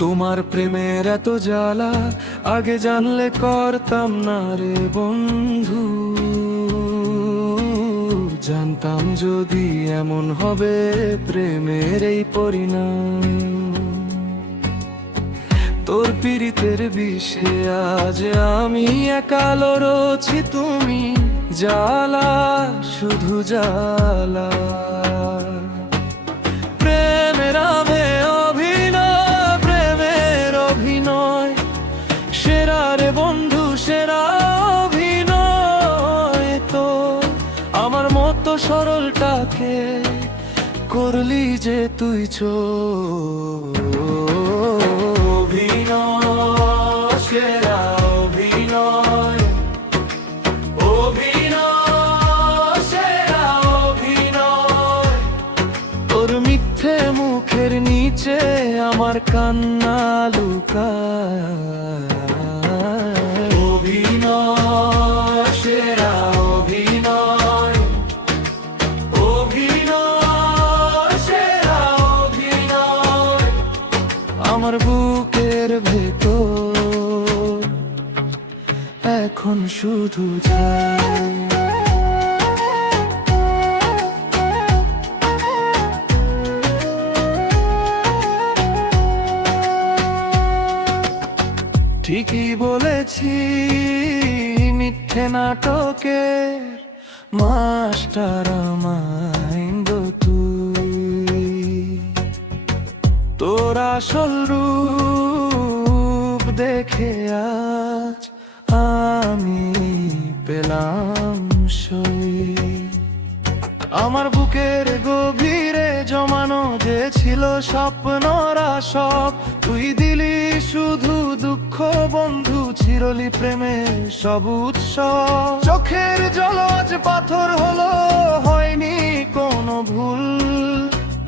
তোমার প্রেমের এত জ্বালা আগে জানলে করতাম না রে বন্ধু। জানতাম যদি এমন হবে প্রেমের এই পরিণাম। তোর পীড়িতের বিষে আজ আমি একা লড়ছি, তুমি জ্বালা শুধু জ্বালা। প্রেমের আভে অভিনয়, প্রেমের অভিনয় সেরা রে বন্ধু, সেরা অভিনয়। তো আমার মতো সরলটাকে করলি যে তুই অভিনয়, সেরা অভিনয়, অভিনয় সেরা অভিনয়। তোর মিথ্যে মুখের নিচে আমার কান্না লুকায়। অভিনয় সেরা অভিনয়, অভিনয় সেরা অভিনয়। আমার বুকের ভেতর এখন শুধু যায়। ঠিকই বলেছি, মিথ্যে নাটকের মাস্টার মাইন্ড তুই। তোর আসল রূপ দেখে আজ আমি পেলাম সই। আমার বুকের গভীরে জমানো যে ছিল স্বপ্নরা সব তুই দিলি শুধু দুঃখ বন্ধু। চিরলি প্রেমের সব উৎসব, চোখের জল আজ পাথর হলো, হয়নি কোনো ভুল।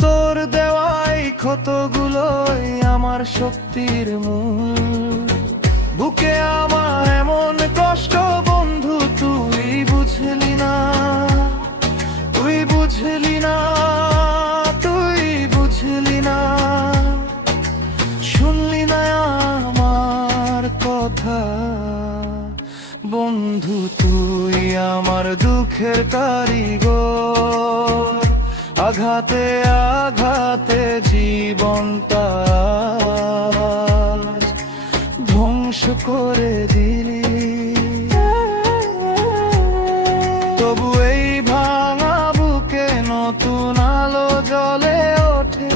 তোর দেওয়াই ক্ষতগুলোই আমার শক্তির মূল। বুকে আমার এমন কষ্ট বন্ধু তুই বুঝলি না, তুই বুঝলি না, তুই বুঝলি না। শুনলি না আমার কথা বন্ধু, তুই আমার দুঃখের কারিগর। আঘাতে আঘাতে জীবনটা ধ্বংস করে দিলি। তবু এই ভাঙা বুকে নতুন আলো জ্বলে ওঠে।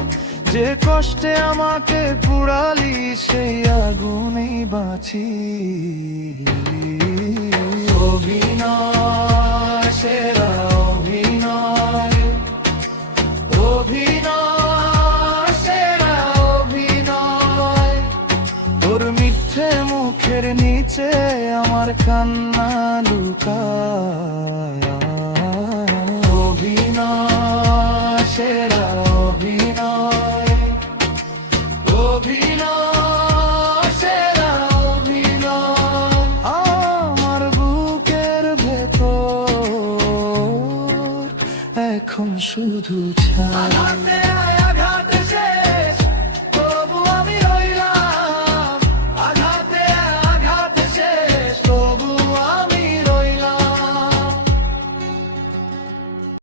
যে কষ্টে আমাকে পুড়ালি সেই আগুনেই বাঁচি। অভিনয় সেরা অভিনয়, অভিনয় সেরা অভিনয়। তোর মিথ্যে মুখের নিচে আমার কান্না লুকায়। অভিনয় সেরা অভিনয়, অভিনয় সেরা অভিনয়। আমার বুকের ভেতর এখন শুধু ছায়া।